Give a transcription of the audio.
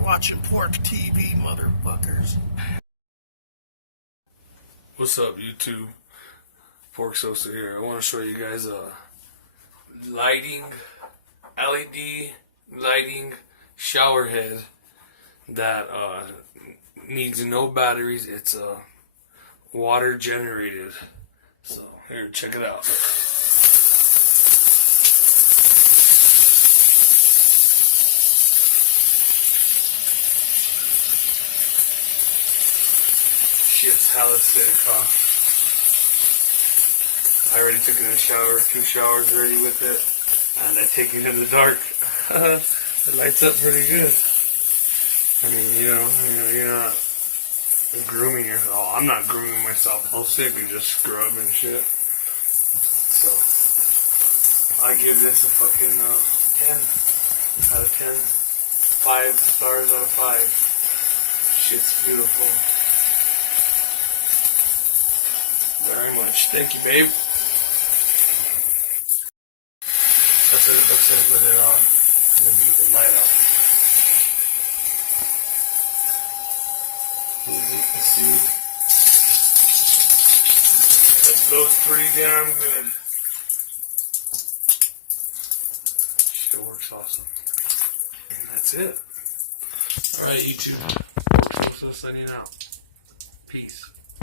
You're watching Pork TV, motherfuckers. What's up, YouTube? Pork Sosa here. I want to show you guys a lighting, LED lighting shower head that needs no batteries. It's water generated. So here, check it out. Shit's hella sick, huh? I already took it in a shower, 2 showers already with it, and I take it in the dark. It lights up pretty good. I mean, you're not grooming yourself. Oh, I'm not grooming myself. I'll sick and just scrub and shit. So, I give this a fucking 10 out of 10. 5 stars out of 5. Shit's beautiful. Very much. Thank you, babe. That's it, put it on. Maybe you can light up. Easy to see. It looks pretty damn good. Shit works awesome. And that's it. Alright, YouTube. So signing out. Peace.